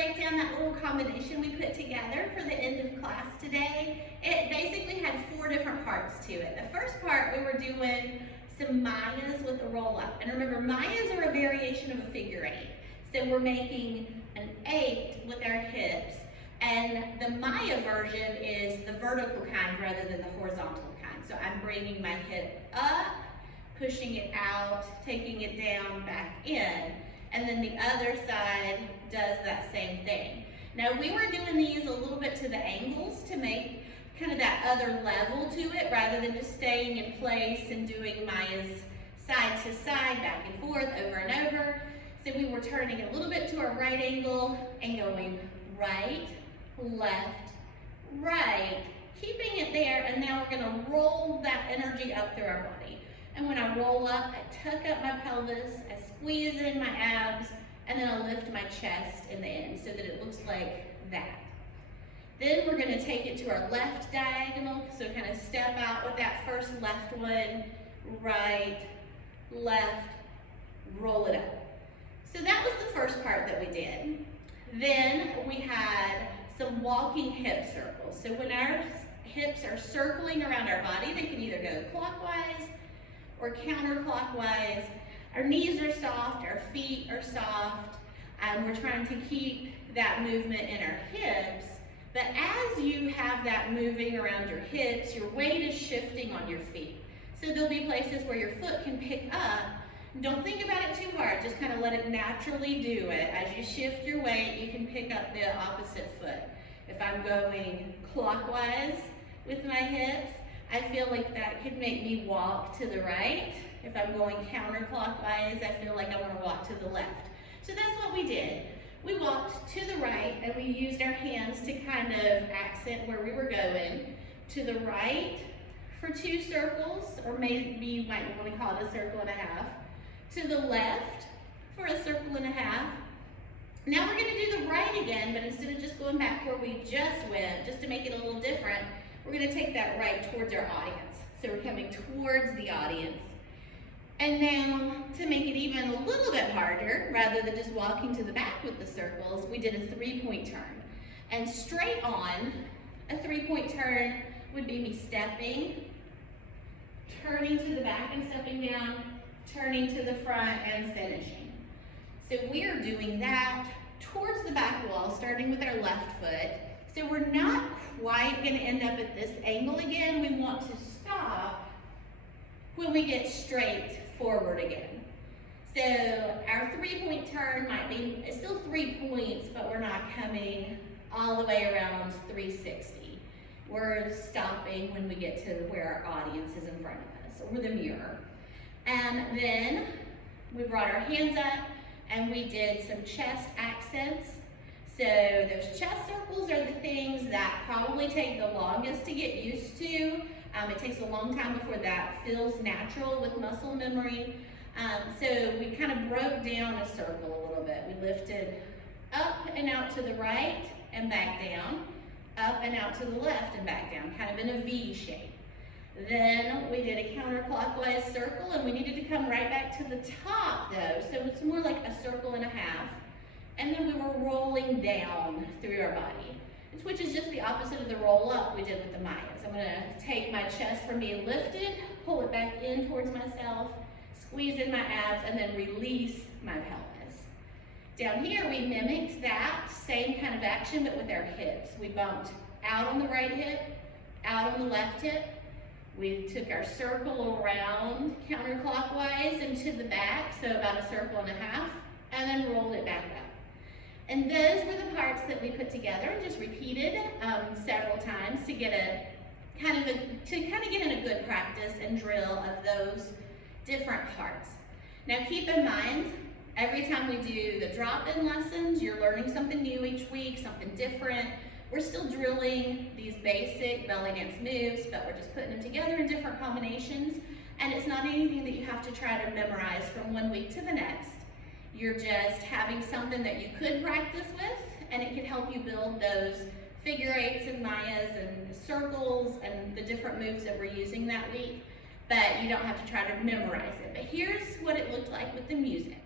break down that little combination we put together for the end of class today. It basically had 4 different parts to it. The first part, we were doing some Mayas with the roll up. And remember, Mayas are a variation of a figure 8. So we're making an 8 with our hips. And the Maya version is the vertical kind rather than the horizontal kind. So I'm bringing my hip up, pushing it out, taking it down, back in. And then the other side does that same thing. Now we were doing these a little bit to the angles to make kind of that other level to it rather than just staying in place and doing Maya's side to side, back and forth, over and over. So we were turning a little bit to our right angle and going right, left, right, keeping it there, and now we're gonna roll that energy up through our body. And when I roll up, I tuck up my pelvis, I squeeze in my abs, and then I lift my chest in the end so that it looks like that. Then we're gonna take it to our left diagonal, so kind of step out with that first left one, right, left, roll it up. So that was the first part that we did. Then we had some walking hip circles. So when our hips are circling around our body, they can either go clockwise or counterclockwise. Our knees are soft, our feet are soft. We're trying to keep that movement in our hips. But as you have that moving around your hips, your weight is shifting on your feet. So there'll be places where your foot can pick up. Don't think about it too hard, just kind of let it naturally do it. As you shift your weight, you can pick up the opposite foot. If I'm going clockwise with my hips, I feel like that could make me walk to the right. If I'm going counterclockwise, I feel like I want to walk to the left. So that's what we did. We walked to the right and we used our hands to kind of accent where we were going. To the right for 2 circles, or maybe you might want to call it a circle and a half. To the left for a circle and a half. Now we're going to do the right again, but instead of just going back where we just went, just to make it a little different, we're going to take that right towards our audience. So we're coming towards the audience. And now, to make it even a little bit harder, rather than just walking to the back with the circles, we did a 3-point turn. And straight on, a 3-point turn would be me stepping, turning to the back and stepping down, turning to the front and finishing. So we're doing that towards the back wall, starting with our left foot. So we're not quite going to end up at this angle again. We want to stop when we get straight forward again. So our 3-point turn might be, it's still 3 points, but we're not coming all the way around 360. We're stopping when we get to where our audience is in front of us, or the mirror. And then we brought our hands up and we did some chest accents. So those chest circles are the things that probably take the longest to get used to. It takes a long time before that feels natural with muscle memory. So we kind of broke down a circle a little bit. We lifted up and out to the right and back down, up and out to the left and back down, kind of in a V shape. Then we did a counterclockwise circle, and we needed to come right back to the top though, so it's more like a circle and a half. And then we were rolling down through our body, which is just the opposite of the roll up we did with the Mayas. I'm gonna take my chest from being lifted, pull it back in towards myself, squeeze in my abs, and then release my pelvis. Down here, we mimicked that same kind of action, but with our hips. We bumped out on the right hip, out on the left hip. We took our circle around counterclockwise and to the back, so about a circle and a half, and then rolled it back up. And those were the parts that we put together and just repeated several times to get a kind of get in a good practice and drill of those different parts. Now keep in mind, every time we do the drop-in lessons, you're learning something new each week, something different. We're still drilling these basic belly dance moves, but we're just putting them together in different combinations. And it's not anything that you have to try to memorize from one week to the next. You're just having something that you could practice with, and it can help you build those figure 8s and Mayas and circles and the different moves that we're using that week. But you don't have to try to memorize it. But here's what it looked like with the music.